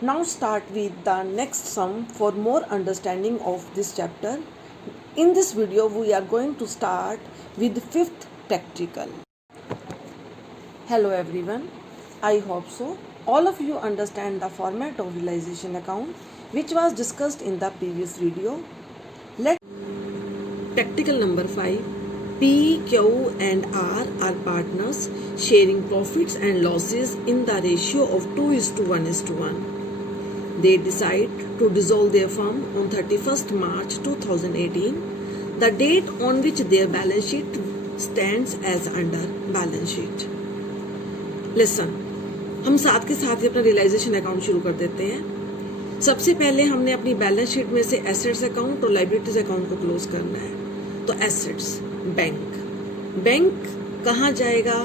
Now start with the next sum for more understanding of this chapter. In this video we are going to start with fifth practical. Hello everyone, I hope so. All of you understand the format of realization account which was discussed in the previous video. Let practical number 5. P, Q and R are partners sharing profits and losses in the ratio of 2:1:1. They decide to dissolve their firm on 31st March 2018, the date on which their balance sheet stands as under balance sheet. Listen, हम साथ के साथ ही अपना realisation account शुरू कर देते हैं। सबसे पहले हमने अपनी बैलेंस शीट में से एसेट्स अकाउंट और लायबिलिटीज अकाउंट को क्लोज करना है। तो एसेट्स, बैंक कहाँ जाएगा?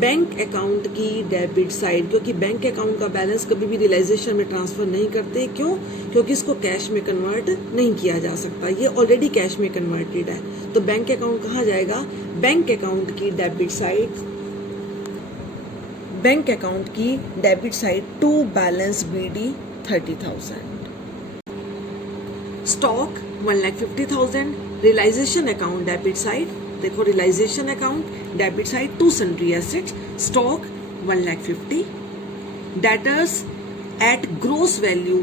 बैंक अकाउंट की डेबिट साइड, क्योंकि बैंक अकाउंट का बैलेंस कभी भी रियलाइजेशन में ट्रांसफर नहीं करते। क्यों? क्योंकि इसको कैश में कन्वर्ट नहीं किया जा सकता, ये ऑलरेडी कैश में कन्वर्टेड है। तो बैंक अकाउंट कहाँ जाएगा? बैंक अकाउंट की debit side to balance BD 30,000। Stock 1,50,000। Realisation account debit side, देखो realisation account debit side to sundry assets, stock 1,50,000। Debtors at gross value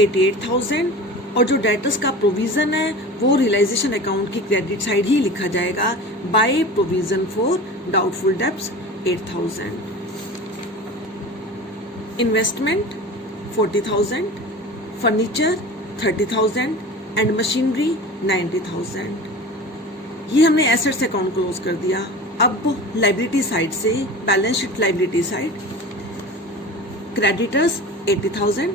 88,000। और जो डेटर्स का प्रोविजन है वो रियलाइजेशन अकाउंट की क्रेडिट साइड ही लिखा जाएगा, by provision for doubtful debts 8,000। Investment 40,000, furniture 30,000 and machinery 90,000। ये हमने एसेट्स अकाउंट क्लोज कर दिया। अब लाइबिलिटी साइड से balance sheet liability side, creditors 80,000,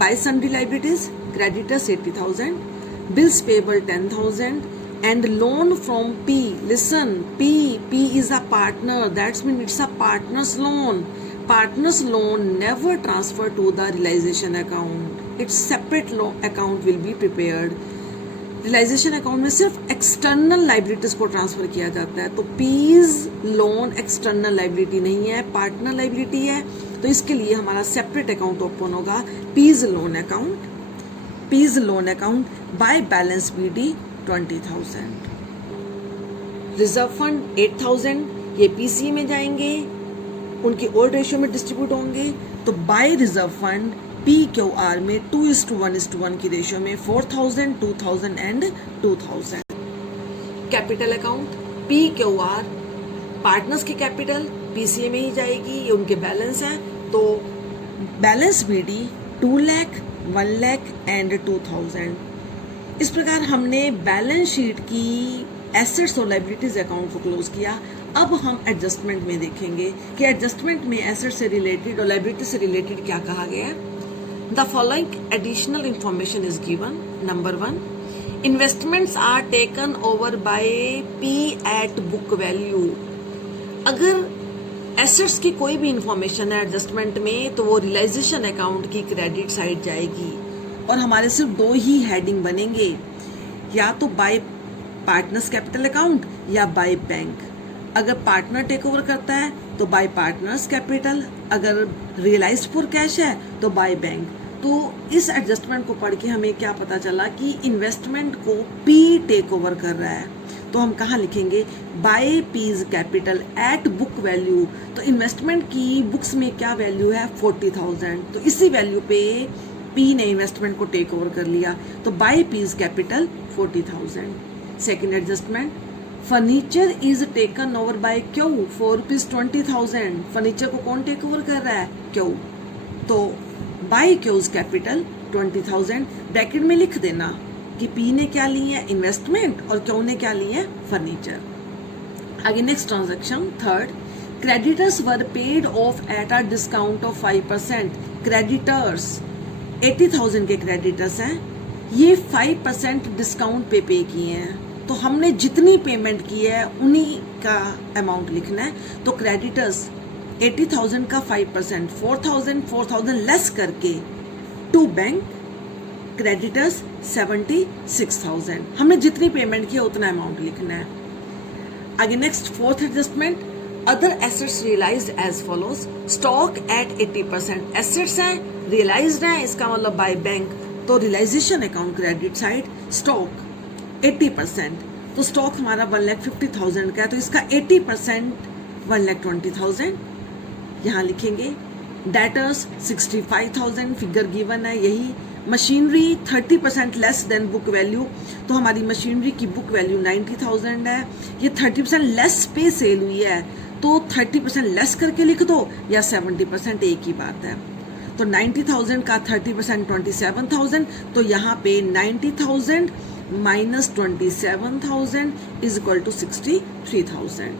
bye sundry liabilities creditors 80,000, bills payable 10,000 and loan from P. Listen, P is a partner, that's mean it's a partner's loan. Partner's loan never transfer to the realization account. Its separate loan account will be prepared. Realisation account में सिर्फ external liabilities को transfer किया जाता है। तो Ps loan external liability नहीं है, partner liability है। तो इसके लिए हमारा सेपरेट अकाउंट ओपन होगा, P's loan account by balance BD 20,000। Reserve fund 8,000, ये PCA में जाएंगे, उनकी ओल्ड रेशियो में डिस्ट्रीब्यूट होंगे। तो बाय रिजर्व फंड PQR में 2:1:1 की रेशियो में 4,000, 2,000 and 2,000। Capital account PQR partners की कैपिटल PCA में ही जाएगी, ये उनके बैलेंस है। तो balance BD 2 lakh, 1 lakh and 2,000। इस प्रकार हमने बैलेंस शीट की एसेट्स और लाइबिलिटीज अकाउंट को क्लोज किया। अब हम एडजस्टमेंट में देखेंगे कि एडजस्टमेंट में एसेट से रिलेटेड और लाइबिलिटी से रिलेटेड क्या कहा गया है। The following additional information is given. Number 1, investments are taken over by P at book value. अगर एसेट्स की कोई भी इंफॉर्मेशन है एडजस्टमेंट में तो वो रियलाइजेशन अकाउंट की क्रेडिट साइड जाएगी और हमारे सिर्फ 2 ही हेडिंग बनेंगे, या तो बाय पार्टनर्स कैपिटल अकाउंट या बाय बैंक। अगर पार्टनर टेक ओवर करता है तो बाय पार्टनर्स कैपिटल, अगर रियलाइज्ड फॉर कैश है तो बाय बैंक। तो इस एडजस्टमेंट को पढ़ के हमें क्या पता चला कि इन्वेस्टमेंट को P टेक ओवर कर रहा है। तो हम कहाँ लिखेंगे? By P's capital at book value. तो इन्वेस्टमेंट की बुक्स में क्या वैल्यू है? 40,000। तो इसी वैल्यू पे P ने इन्वेस्टमेंट को टेक ओवर कर लिया। तो by P's capital 40,000। Second adjustment, furniture is taken over by Q for ₹20,000। Furniture को कौन टेक ओवर कर रहा है? Q। तो बाय Q's कैपिटल 20,000। ब्रैकेट में लिख देना कि P ने क्या ली है? इन्वेस्टमेंट, और Q ने क्या ली है? फर्नीचर। आगे next transaction, third, creditors were paid of at a discount of 5%। Creditors 80,000 के क्रेडिटर्स हैं, ये 5% डिस्काउंट पे किए हैं। तो हमने जितनी पेमेंट की है उन्हीं का अमाउंट लिखना है। तो क्रेडिटर्स 80,000 का 5%, 4,000 लेस करके टू बैंक, क्रेडिटर्स 76,000। हमने जितनी पेमेंट की है उतना अमाउंट लिखना है। आगे next fourth adjustment, other assets realised as follows, stock at 80%। Assets हैं रियलाइज्ड है, इसका मतलब बाय बैंक। तो realisation account credit side stock 80%, तो स्टॉक हमारा 1,50,000 का है, तो इसका 80% 1,20,000 यहाँ लिखेंगे। डेटर्स 65,000 फिगर गिवन है यही। Machinery 30% less than book value, तो हमारी मशीनरी की बुक वैल्यू 90,000 है। ये 30% लेस पे सेल हुई है, तो 30% लेस करके लिख दो या 70%, एक ही बात है। तो 90,000 का 30% 27,000, तो यहाँ पे 90,000 माइनस 27,000 इज इक्वल टू 63,000।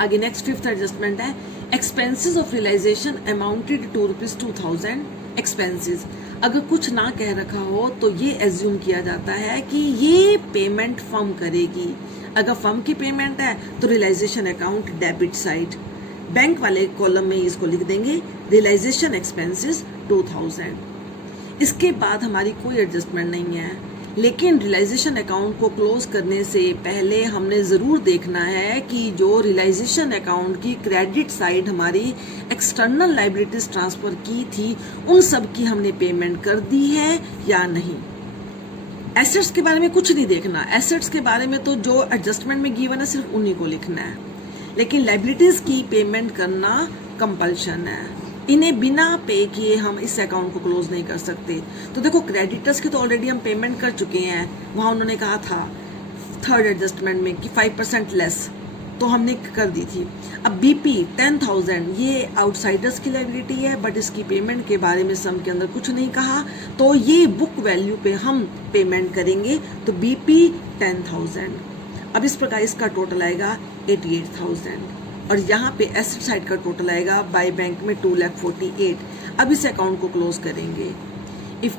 आगे नेक्स्ट फिफ्थ एडजस्टमेंट है, expenses of realisation amounted to ₹2,000 expenses. अगर कुछ ना कह रखा हो तो ये एज्यूम किया जाता है कि ये पेमेंट फर्म करेगी। अगर फर्म की पेमेंट है तो realisation account debit side, bank वाले कॉलम में इसको लिख देंगे रियलाइजेशन एक्सपेंसेस 2,000। इसके बाद हमारी कोई एडजस्टमेंट नहीं है, लेकिन रियलाइजेशन अकाउंट को क्लोज करने से पहले हमने ज़रूर देखना है कि जो रियलाइजेशन अकाउंट की क्रेडिट साइड हमारी एक्सटर्नल लाइबिलिटीज ट्रांसफ़र की थी उन सब की हमने पेमेंट कर दी है या नहीं। एसेट्स के बारे में कुछ नहीं देखना, एसेट्स के बारे में तो जो एडजस्टमेंट में गिवन है सिर्फ उन्हीं को लिखना है, लेकिन लाइबिलिटीज़ की पेमेंट करना कंपल्शन है। इन्हें बिना पे किए हम इस अकाउंट को क्लोज नहीं कर सकते। तो देखो क्रेडिटर्स की तो ऑलरेडी हम पेमेंट कर चुके हैं, वहाँ उन्होंने कहा था थर्ड एडजस्टमेंट में कि 5% लेस, तो हमने कर दी थी। अब बीपी 10,000 ये आउटसाइडर्स की लायबिलिटी है, बट इसकी पेमेंट के बारे में सम के अंदर कुछ नहीं कहा, तो ये बुक वैल्यू पे हम पेमेंट करेंगे। तो बीपी 10,000। अब इस प्रकार इसका टोटल आएगा 88,000 और यहाँ पे एसेट साइड का टोटल आएगा बाय बैंक में 2,48,000। अब इस अकाउंट को क्लोज करेंगे। If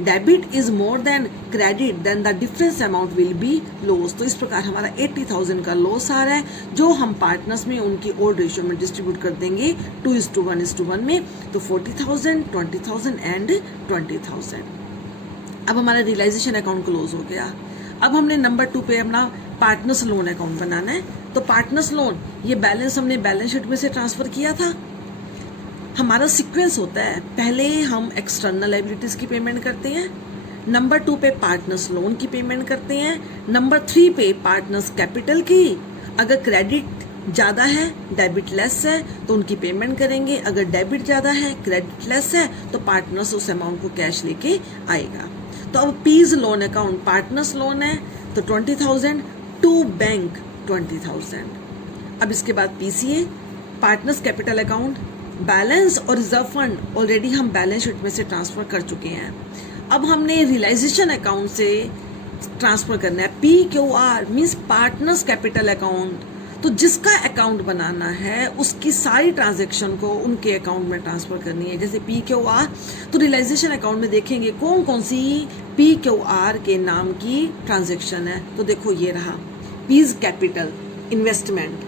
debit is more than credit then the difference amount will be loss. तो इस प्रकार हमारा 80,000 का लॉस आ रहा है, जो हम पार्टनर्स में उनकी ओल्ड रेशियो में डिस्ट्रीब्यूट कर देंगे 2:1 में। तो 40,000, 20,000 एंड 20,000। अब हमारा रियलाइजेशन अकाउंट क्लोज हो गया। अब हमने नंबर 2 पे अपना पार्टनर्स लोन अकाउंट बनाना है। तो पार्टनर्स लोन ये बैलेंस हमने बैलेंस शीट में से ट्रांसफर किया था। हमारा सीक्वेंस होता है, पहले हम एक्सटर्नल लायबिलिटीज की पेमेंट करते हैं, नंबर 2 पे पार्टनर्स लोन की पेमेंट करते हैं, नंबर 3 पे पार्टनर्स कैपिटल की। अगर क्रेडिट ज़्यादा है डेबिट लेस है तो उनकी पेमेंट करेंगे, अगर डेबिट ज़्यादा है क्रेडिट लेस है तो पार्टनर्स उस अमाउंट को कैश लेके आएगा। तो अब P's loan account partners loan है तो 20,000 टू बैंक 20,000। अब इसके बाद PCA partners capital account balance और रिजर्व फंड ऑलरेडी हम बैलेंस शीट में से ट्रांसफर कर चुके हैं। अब हमने रियलाइजेशन अकाउंट से ट्रांसफर करना है PQR means partners capital account. तो जिसका अकाउंट बनाना है उसकी सारी ट्रांजैक्शन को उनके अकाउंट में ट्रांसफर करनी है। जैसे PQR तो रियलाइजेशन अकाउंट में देखेंगे कौन कौन सी PQR के नाम की ट्रांजैक्शन है। तो देखो ये रहा पीज कैपिटल इन्वेस्टमेंट,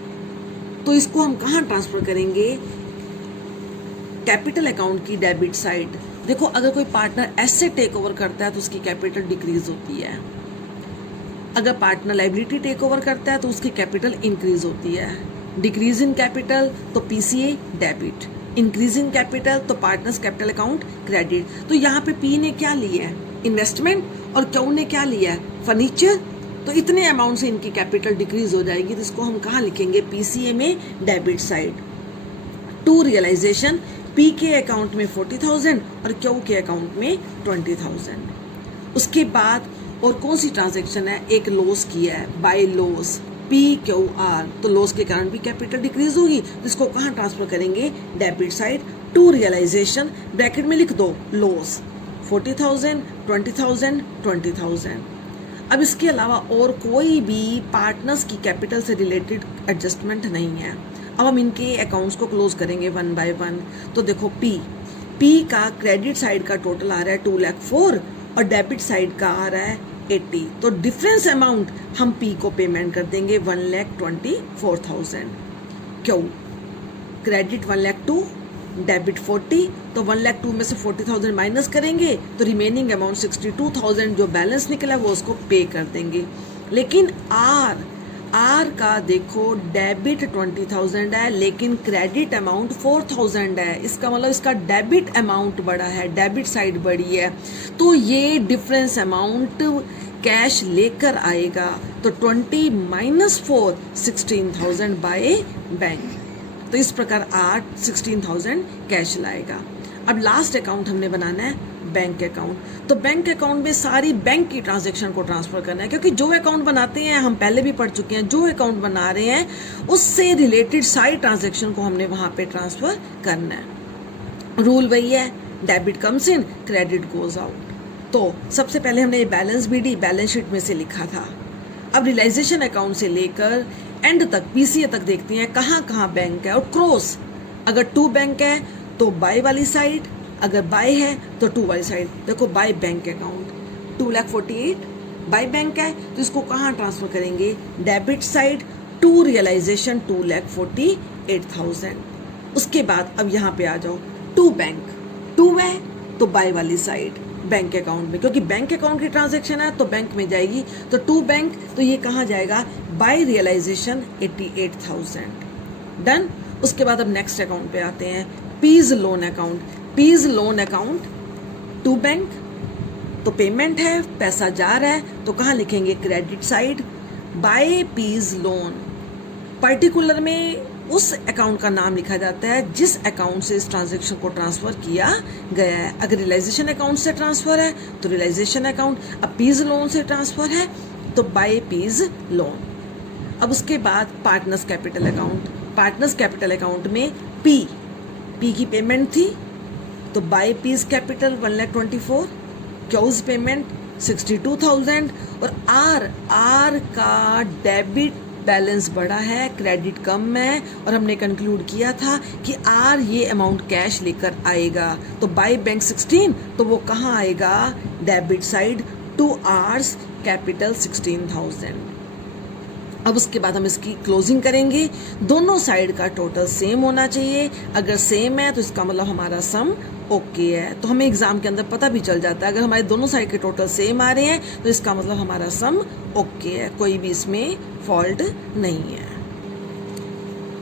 तो इसको हम कहाँ ट्रांसफर करेंगे, कैपिटल अकाउंट की डेबिट साइड। देखो अगर कोई पार्टनर एसेट टेक ओवर करता है तो उसकी कैपिटल डिक्रीज होती है, अगर पार्टनर लायबिलिटी टेक ओवर करता है तो उसकी कैपिटल इंक्रीज होती है। डिक्रीज इन कैपिटल तो PCA debit, increase in capital तो पार्टनर्स कैपिटल अकाउंट क्रेडिट। तो यहाँ पे पी ने क्या लिया है इन्वेस्टमेंट और क्यू ने क्या लिया है फर्नीचर, तो इतने अमाउंट से इनकी कैपिटल डिक्रीज हो जाएगी। तो इसको हम कहाँ लिखेंगे पीसीए में debit side. To realisation P के अकाउंट में 40,000 और क्यू के अकाउंट में 20,000। उसके बाद और कौन सी ट्रांजैक्शन है, एक लॉस किया है बाय लॉस PQR, तो लॉस के कारण भी कैपिटल डिक्रीज होगी। तो इसको कहाँ ट्रांसफर करेंगे debit side. To realisation bracket में लिख दो लॉस 40,000, 20,000, 20,000। अब इसके अलावा और कोई भी पार्टनर्स की कैपिटल से रिलेटेड एडजस्टमेंट नहीं है। अब हम इनके अकाउंट्स को क्लोज करेंगे 1 by 1। तो देखो पी का क्रेडिट साइड का टोटल आ रहा है 2,04,000 और डेबिट साइड का आ रहा है 80। तो डिफरेंस अमाउंट हम पी को पेमेंट कर देंगे 1,24,000। क्यों क्रेडिट 1,02,000 डेबिट 40, तो 1,02,000 में से 40,000 माइनस करेंगे तो रिमेनिंग अमाउंट 62,000 जो बैलेंस निकला वो उसको पे कर देंगे। लेकिन आर का देखो डेबिट 20,000 है लेकिन क्रेडिट अमाउंट 4,000 है, इसका मतलब इसका डेबिट अमाउंट बड़ा है, डेबिट साइड बड़ी है, तो ये डिफरेंस अमाउंट कैश लेकर आएगा। तो 20 माइनस 4 16,000 बाय बैंक। तो इस प्रकार आर 16,000 कैश लाएगा। अब लास्ट अकाउंट हमने बनाना है बैंक अकाउंट। तो बैंक अकाउंट में सारी बैंक की ट्रांजैक्शन को ट्रांसफर करना है, क्योंकि जो अकाउंट बनाते हैं हम पहले भी पढ़ चुके हैं, जो अकाउंट बना रहे हैं उससे रिलेटेड सारी ट्रांजैक्शन को हमने वहां पे ट्रांसफर करना है। रूल वही है, debit comes in credit goes out. तो सबसे पहले हमने बैलेंस बीडी बैलेंस शीट में से लिखा था। अब रियलाइजेशन अकाउंट से लेकर एंड तक पीसीए तक देखते हैं कहाँ कहाँ बैंक है। और क्रॉस अगर टू बैंक है तो बाय वाली साइड, अगर बाय है तो टू वाली साइड। देखो by bank account 2,48,000 by bank है तो इसको कहाँ ट्रांसफर करेंगे, डेबिट साइड टू रियलाइजेशन 2,48,000। उसके बाद अब यहाँ पे आ जाओ, टू बैंक, टू है तो बाय वाली साइड बैंक अकाउंट में, क्योंकि बैंक अकाउंट की ट्रांजैक्शन है तो बैंक में जाएगी, तो टू बैंक तो ये कहाँ जाएगा, बाय रियलाइजेशन 88,000। डन। उसके बाद अब नेक्स्ट अकाउंट पे आते हैं, P's loan account. P's loan account to bank, तो पेमेंट है, पैसा जा रहा है तो कहाँ लिखेंगे, credit side by P's loan. Particular में उस अकाउंट का नाम लिखा जाता है जिस अकाउंट से इस ट्रांजैक्शन को ट्रांसफर किया गया है। अगर रियलाइजेशन अकाउंट से ट्रांसफर है तो रियलाइजेशन अकाउंट, अब पीज लोन से ट्रांसफर है तो बाय पीज लोन। अब उसके बाद partners capital account. Partners capital account में पी की पेमेंट थी तो बाय पीज कैपिटल 1,24,000, क्योज पेमेंट 62,000 और आर का डेबिट बैलेंस बड़ा है, क्रेडिट कम है, और हमने कंक्लूड किया था कि आर ये अमाउंट कैश लेकर आएगा। तो बाय बैंक 16 तो वो कहाँ आएगा, debit side to R's capital 16,000। अब उसके बाद हम इसकी क्लोजिंग करेंगे। दोनों साइड का टोटल सेम होना चाहिए, अगर सेम है तो इसका मतलब हमारा सम ओके है। तो हमें एग्जाम के अंदर पता भी चल जाता है, अगर हमारे दोनों साइड के टोटल सेम आ रहे हैं तो इसका मतलब हमारा सम ओके है, कोई भी इसमें फॉल्ट नहीं है।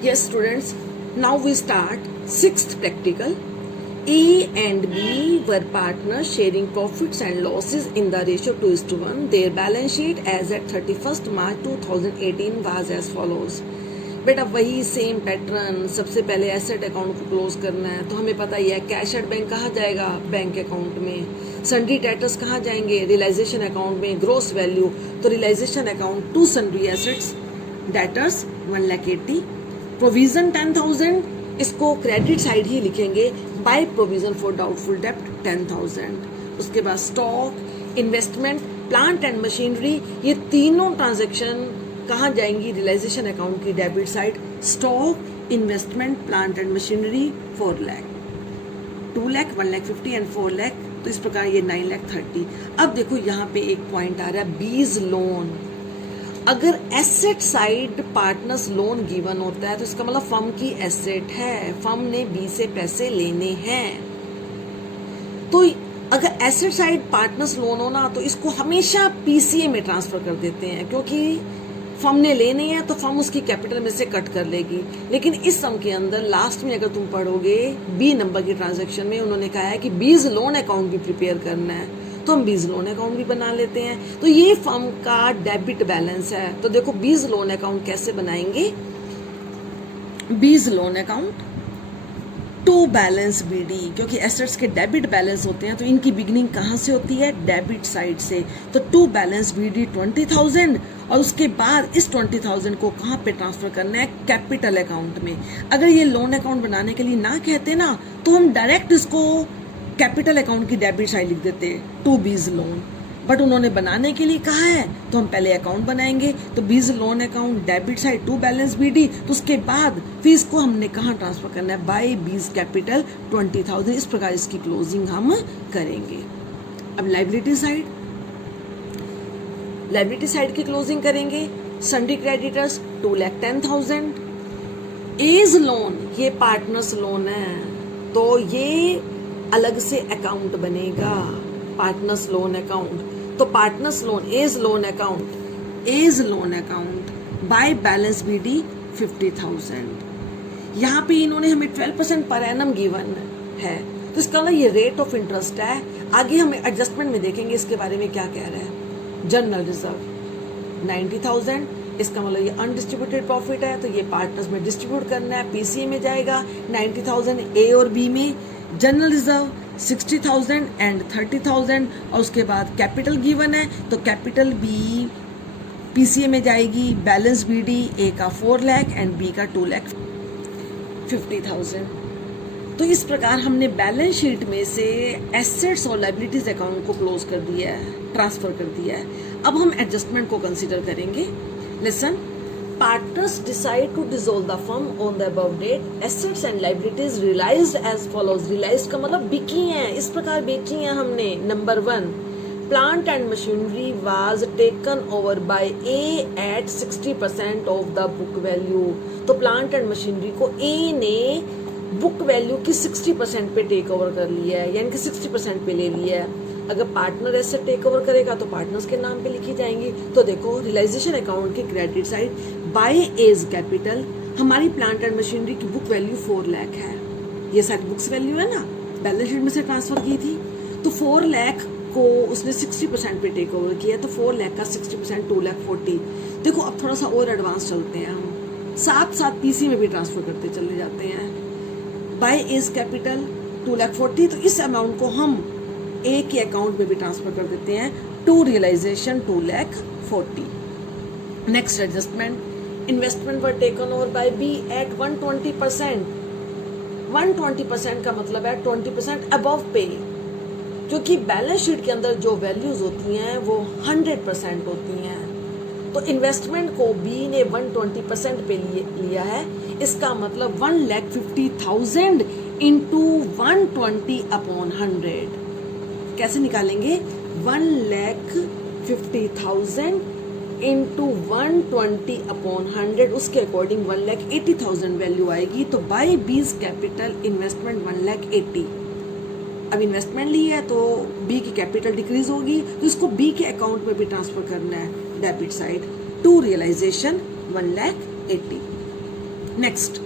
Yes students, now we start 6th practical. A and B were partners sharing profits and losses in the ratio 2:1. Their balance sheet as at 31st March 2018 was as follows. बेटा वही same pattern, सबसे पहले asset account को close करना है। तो हमें पता ही है कैश एट बैंक कहाँ जाएगा, बैंक अकाउंट में। सन्ड्री डेटर्स कहाँ जाएंगे, रियलाइजेशन अकाउंट में। ग्रोस वैल्यू तो realisation account to sundry assets, debtors 1,80,000, provision 10,000, इसको क्रेडिट साइड ही लिखेंगे, बाय प्रोविजन फॉर डाउटफुल डेब्ट 10,000। उसके बाद stock, investment, plant and machinery, ये तीनों ट्रांजैक्शन कहाँ जाएंगी, रियलाइजेशन अकाउंट की debit side. Stock, investment, plant and machinery 4 lakh, 2 lakh, 1,50,000 and 4 lakh, तो इस प्रकार ये 9,30,000। अब देखो यहाँ पे एक पॉइंट आ रहा है, बीज लोन। अगर asset side partners loan given होता है तो इसका मतलब फर्म की एसेट है, फर्म ने बी से पैसे लेने हैं। तो अगर एसेट साइड पार्टनर्स लोन हो ना तो इसको हमेशा पीसीए में ट्रांसफर कर देते हैं, क्योंकि फर्म ने लेने हैं तो फर्म उसकी कैपिटल में से कट कर लेगी। लेकिन इस सम के अंदर लास्ट में अगर तुम पढ़ोगे बी नंबर की ट्रांजैक्शन में उन्होंने कहा है कि बीज लोन अकाउंट भी प्रिपेयर करना है, तो हम बीज लोन अकाउंट भी बना लेते हैं। तो ये फर्म का डेबिट बैलेंस है। तो देखो बीज लोन अकाउंट कैसे बनाएंगे, B's loan account to balance BD, क्योंकि एसेट्स के डेबिट बैलेंस होते हैं तो इनकी बिगिनिंग कहाँ से होती है, डेबिट साइड से। तो टू बैलेंस बीडी 20,000 और उसके बाद इस 20,000 को कहाँ पे ट्रांसफर करना है, कैपिटल अकाउंट में। अगर ये लोन अकाउंट बनाने के लिए ना कहते ना तो हम डायरेक्ट इसको कैपिटल अकाउंट की डेबिट साइड लिख देते टू बीज लोन, बट उन्होंने बनाने के लिए कहा है तो हम पहले अकाउंट बनाएंगे। तो B's loan account debit side to balance BD, तो उसके बाद फीस को हमने कहाँ ट्रांसफर करना है, बाय बीज कैपिटल 20,000। इस प्रकार इसकी क्लोजिंग हम करेंगे। अब लायबिलिटी साइड की क्लोजिंग करेंगे। सन्ड्री क्रेडिटर्स 2,10,000, एज लोन ये पार्टनर्स लोन है तो ये अलग से अकाउंट बनेगा, पार्टनर्स लोन अकाउंट। तो partners loan, A's loan account by balance BD 50,000। यहाँ पे इन्होंने हमें 12% पर एनम गिवन है, तो इसका मतलब ये रेट ऑफ इंटरेस्ट है। आगे हम एडजस्टमेंट में देखेंगे इसके बारे में क्या कह रहा है। जनरल रिजर्व 90,000, इसका मतलब ये अनडिस्ट्रीब्यूटेड प्रॉफिट है, तो ये पार्टनर्स में डिस्ट्रीब्यूट करना है, पीसीए में जाएगा 90,000 ए और बी में। जनरल रिजर्व 60,000 एंड 30,000, और उसके बाद कैपिटल गिवन है, तो कैपिटल बी पीसीए में जाएगी। बैलेंस बीडी ए का 4 लाख एंड बी का 2,50,000। तो इस प्रकार हमने बैलेंस शीट में से एसेट्स और लायबिलिटीज अकाउंट को क्लोज कर दिया है, ट्रांसफर कर दिया है। अब हम एडजस्टमेंट को कंसीडर करेंगे। Listen, partners decide to dissolve the firm on the above date. Assets and liabilities realised as follows. Realised का मतलब बिकी हैं, इस प्रकार बेची हैं हमने। Number 1, plant and machinery was taken over by A at 60% of the book value. तो प्लांट एंड मशीनरी को ए ने बुक वैल्यू की 60% पे टेक ओवर कर लिया है, यानी कि 60% पे ले लिया है। अगर पार्टनर एसेट टेक ओवर करेगा तो पार्टनर्स के नाम पे लिखी जाएंगी। तो देखो, रियलाइजेशन अकाउंट की credit side by A's capital, हमारी प्लांट एंड मशीनरी की बुक वैल्यू 4 लाख है। ये सारी बुक्स वैल्यू है ना, बैलेंस शीट में से ट्रांसफर की थी, तो 4 लाख को उसने 60% पे टेक ओवर किया, तो 4 लाख का 60% 2,40,000। देखो अब थोड़ा सा और एडवांस चलते हैं हम, साथ साथ पीसी में भी ट्रांसफर करते चले जाते हैं। बाय एज कैपिटल 2,40,000, तो इस अमाउंट को हम ए के अकाउंट में भी ट्रांसफर कर देते हैं to realisation 2,40,000। Next adjustment, investment were taken over by B at 120%। 120% का मतलब है 20% अबव पे, क्योंकि बैलेंस शीट के अंदर जो वैल्यूज होती हैं वो 100% होती हैं। तो इन्वेस्टमेंट को बी ने 120% पे लिया है, इसका मतलब 1,50,000 इंटू 120/100। कैसे निकालेंगे? 1,50,000 इंटू 120/100, उसके अकॉर्डिंग 1,80,000 वैल्यू आएगी। तो बाय बीज कैपिटल इन्वेस्टमेंट 1,80,000। अब इन्वेस्टमेंट ली है तो बी की कैपिटल डिक्रीज होगी, तो इसको बी के अकाउंट में भी ट्रांसफर करना है, debit side to realisation 1,80,000। Next,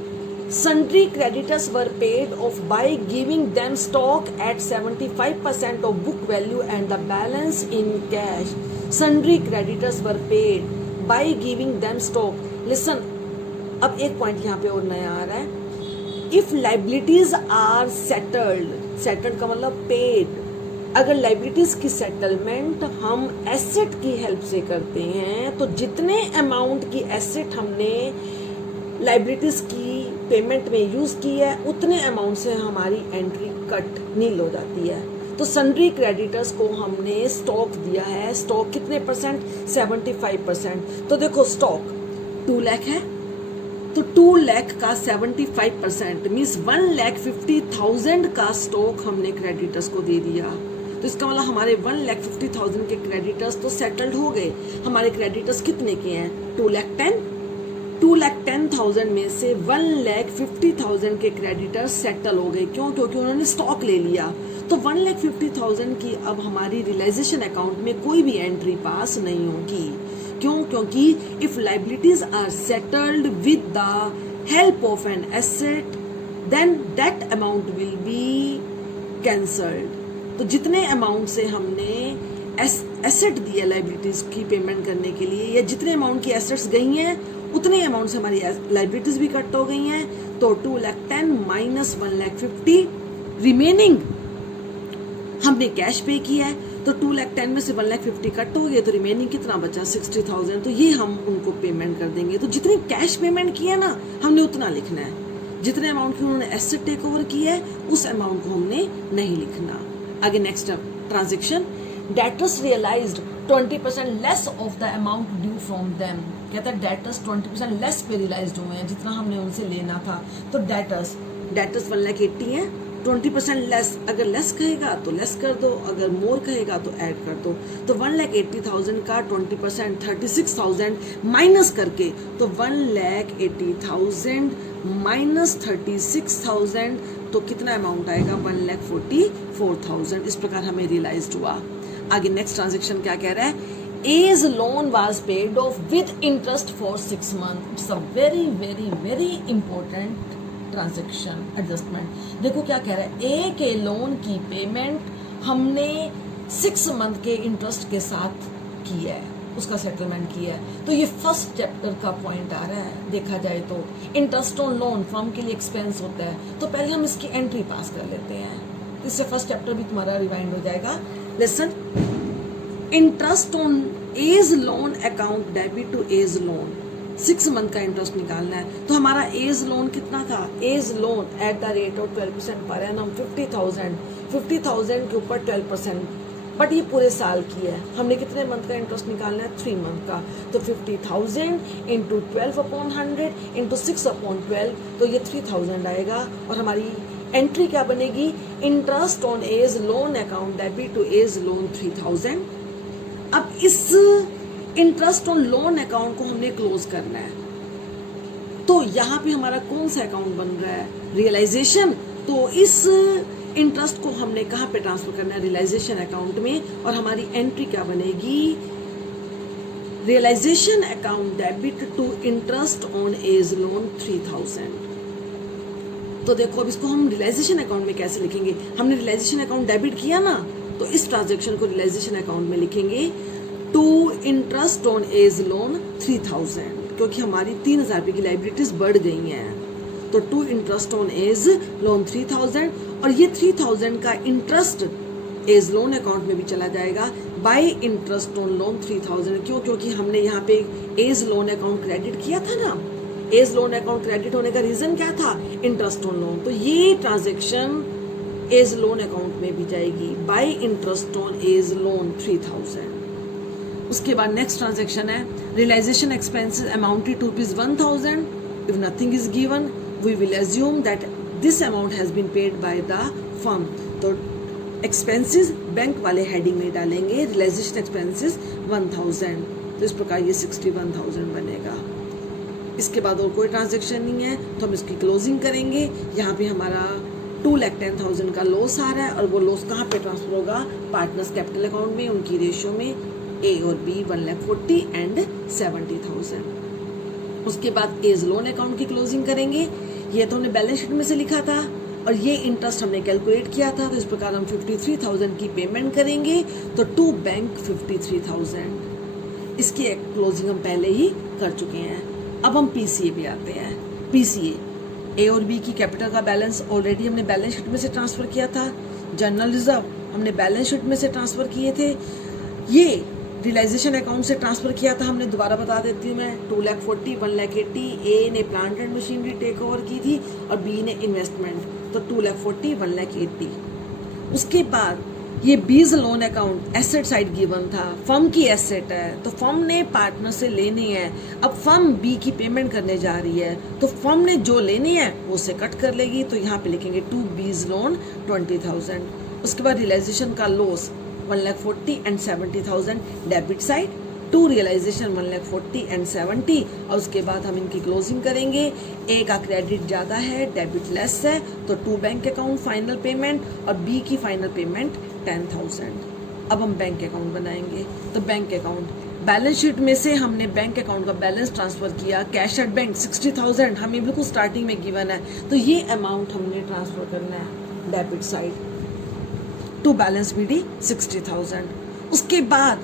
sundry creditors were paid off by giving them stock at 75% of book value and the balance in cash. Sundry creditors were paid by giving them stock. Listen, अब एक point यहाँ पे और नया आ रहा है। If liabilities are settled, settled का मतलब paid, अगर लाइबिलिटीज की सेटलमेंट हम एसेट की हेल्प से करते हैं, तो जितने अमाउंट की एसेट हमने लाइबिलिटीज की पेमेंट में यूज की है, उतने अमाउंट से हमारी एंट्री कट नील हो जाती है। तो सन्ड्री क्रेडिटर्स को हमने स्टॉक दिया है। स्टॉक कितने परसेंट? 75%। तो देखो, स्टॉक 2 लाख है, तो 2 लाख का 75% मीन्स 1,50,000 का स्टॉक हमने क्रेडिटर्स को दे दिया। तो इसका मतलब हमारे 1,50,000 के क्रेडिटर्स तो सेटल्ड हो गए। हमारे क्रेडिटर्स कितने के हैं? 2,10,000। 2,10,000 में से 1,50,000 के क्रेडिटर्स सेटल हो गए। क्यों? क्योंकि उन्होंने स्टॉक ले लिया। तो 1,50,000 की अब हमारी रियलाइजेशन अकाउंट में कोई भी एंट्री पास नहीं होगी। क्यों? क्योंकि if liabilities are settled with the help of an asset, then that amount will be cancelled. तो जितने अमाउंट से हमने एसेट दिया लाइबिलिटीज की पेमेंट करने के लिए, या जितने अमाउंट की एसेट्स गई हैं, उतने अमाउंट से हमारी लाइबिलिटीज भी कट हो गई हैं। तो 2,10,000 माइनस 1,50,000 रिमेनिंग हमने कैश पे किया है। तो 2,10,000 में से 1,50,000 कट हो गए, तो रिमेनिंग कितना बचा? 60,000। तो ये हम उनको पेमेंट कर देंगे। तो जितनी कैश पेमेंट की है ना, हमने उतना लिखना है। जितने अमाउंट की उन्होंने एसेट टेक ओवर की है, उस अमाउंट को हमने नहीं लिखना। आगे next transaction, debtors realised 20% less of the amount due from them. कहता है डेटर्स 20% लेस पे रियलाइज्ड हुए हैं, जितना हमने उनसे लेना था। तो डेटर्स 1,80,000 है, 20% लेस। अगर लेस कहेगा तो लेस कर दो, अगर मोर कहेगा तो ऐड कर दो। तो 1,80,000 का 20% 36,000 माइनस करके, तो 1,80,000 माइनस 36,000, तो कितना अमाउंट आएगा? 1,44,000। इस प्रकार हमें रियलाइज्ड हुआ। आगे नेक्स्ट ट्रांजेक्शन क्या कह रहा है? A's loan was paid off with interest for 6 months. It's a very very very important transaction adjustment. देखो क्या कह रहा है, ए के लोन की पेमेंट हमने 6 month के इंटरेस्ट के साथ की है, उसका सेटलमेंट किया है. तो ये फर्स्ट चैप्टर का पॉइंट आ रहा है. देखा जाए तो इंटरेस्ट ऑन लोन फर्म के लिए एक्सपेंस होता है, तो पहले हम इसकी एंट्री पास कर लेते हैं. इससे फर्स्ट चैप्टर भी तुम्हारा रिवाइंड हो जाएगा. Listen, interest on A's loan account debit to A's loan. 6 month का इंटरेस्ट निकालना है. तो हमारा एज लोन कितना था, A's loan at the rate of 12% per annum 50,000 के ऊपर 12%. बट ये पूरे साल की है. हमने कितने मंथ का इंटरेस्ट निकालना है, 3 month का. तो 50,000 इंटू 12/100 इंटू 6/12, तो ये 3,000 आएगा. और हमारी एंट्री क्या बनेगी, interest on A's loan account debit to A's loan 3,000. अब इस इंटरेस्ट ऑन लोन अकाउंट को हमने क्लोज करना है. तो यहाँ पे हमारा कौन सा अकाउंट बन रहा है, रियलाइजेशन. तो इस इंटरेस्ट को हमने कहाँ पे ट्रांसफर करना है, रियलाइजेशन अकाउंट में. और हमारी एंट्री क्या बनेगी, realisation account debit to interest on A's loan 3,000. तो देखो अब इसको हम रियलाइजेशन अकाउंट में कैसे लिखेंगे. हमने रियलाइजेशन अकाउंट डेबिट किया ना, तो इस ट्रांजेक्शन को रियलाइजेशन अकाउंट में लिखेंगे to interest on A's loan 3,000, क्योंकि हमारी 3,000 रुपए की लाइबिलिटीज बढ़ गई हैं. तो to interest on A's loan 3,000. और ये 3,000 का इंटरेस्ट एज लोन अकाउंट में भी चला जाएगा बाय इंटरेस्ट ऑन लोन 3,000. क्यों, क्योंकि हमने यहाँ पे एज लोन अकाउंट क्रेडिट किया था ना. एज लोन अकाउंट क्रेडिट होने का रीजन क्या था, इंटरेस्ट ऑन लोन. तो ये ट्रांजेक्शन एज लोन अकाउंट में भी जाएगी by interest on A's loan 3,000. उसके बाद नेक्स्ट ट्रांजेक्शन है realisation expenses amounted to ₹1,000. If nothing is given we will assume that this amount has been paid by the firm. तो expenses bank वाले heading में डालेंगे, रियलाइजेशन एक्सपेंसेस 1,000. तो इस प्रकार ये 61,000 बनेगा. इसके बाद और कोई ट्रांजेक्शन नहीं है, तो हम इसकी क्लोजिंग करेंगे. यहाँ पे हमारा 2,10,000 का लॉस आ रहा है. और वो लॉस कहाँ पे ट्रांसफर होगा, पार्टनर्स कैपिटल अकाउंट में. उनकी रेशियो में ए और बी 1,40,000 एंड 70,000. उसके बाद एज लोन अकाउंट की क्लोजिंग करेंगे. ये तो हमने बैलेंस शीट में से लिखा था और ये इंटरेस्ट हमने कैलकुलेट किया था. तो इस प्रकार हम 53,000 की पेमेंट करेंगे. तो टू बैंक 53,000. इसकी क्लोजिंग हम पहले ही कर चुके हैं. अब हम पीसीए पे आते हैं. पीसीए ए और बी की कैपिटल का बैलेंस ऑलरेडी हमने बैलेंस शीट में से ट्रांसफर किया था. जनरल रिजर्व हमने बैलेंस शीट में से ट्रांसफर किए थे. ये रियलाइजेशन अकाउंट से ट्रांसफर किया था हमने, दोबारा बता देती हूँ मैं. 2,40,000 1,80,000 ए ने plant and machinery take over की थी और बी ने इन्वेस्टमेंट. तो 2,40,000 1,80,000. उसके बाद ये बीज loan account asset side given था, फर्म की एसेट है तो फर्म ने पार्टनर से लेनी है. अब फर्म बी की पेमेंट करने जा रही है तो फर्म ने जो लेनी है वो उसे कट कर लेगी. तो यहाँ पे लिखेंगे टू बीज लोन 20,000. उसके बाद रियलाइजेशन का loss 1,40,000 and 70,000 debit side, to realisation 1,40,000 and 70. और उसके बाद हम इनकी क्लोजिंग करेंगे. ए का क्रेडिट ज्यादा है, डेबिट लेस है, तो to bank account final payment और बी की फाइनल पेमेंट 10,000. अब हम बैंक अकाउंट बनाएंगे. तो बैंक अकाउंट बैलेंस शीट में से हमने बैंक अकाउंट का बैलेंस ट्रांसफर किया. कैश एट बैंक 60,000 हमें बिल्कुल स्टार्टिंग में गिवन है, तो ये अमाउंट हमने ट्रांसफर करना है debit side to balance BD 60,000. उसके बाद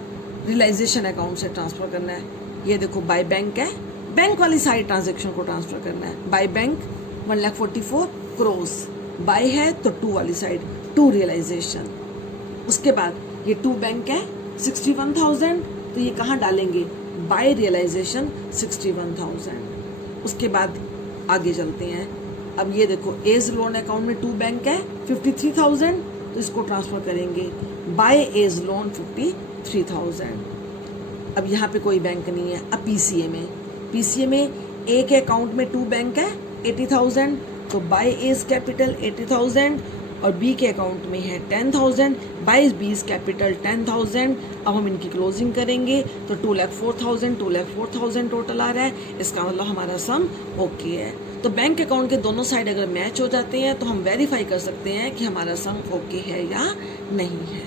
रियलाइजेशन अकाउंट से ट्रांसफर करना है. ये देखो बाय बैंक है, बैंक वाली साइड ट्रांजेक्शन को ट्रांसफर करना है. बाय बैंक 1,44,000 क्रॉस, बाय है तो टू वाली साइड टू रियलाइजेशन. उसके बाद ये टू बैंक है 61,000, तो ये कहाँ डालेंगे, बाय रियलाइजेशन 61,000. उसके बाद आगे चलते हैं. अब ये देखो एज लोन अकाउंट में टू बैंक है 53,000, तो इसको ट्रांसफर करेंगे बाय एज लोन 53,000. अब यहाँ पे कोई बैंक नहीं है. अब पीसीए में ए के अकाउंट में टू बैंक है 80,000, तो बाय एज कैपिटल 80,000 और बी के अकाउंट में है 10,000, बाय बीज कैपिटल 10,000. अब हम इनकी क्लोजिंग करेंगे तो 2,04,000 टोटल आ रहा है. इसका मतलब हमारा सम ओके है. तो बैंक अकाउंट के दोनों साइड अगर मैच हो जाते हैं तो हम वेरीफाई कर सकते हैं कि हमारा सम ओके है या नहीं है.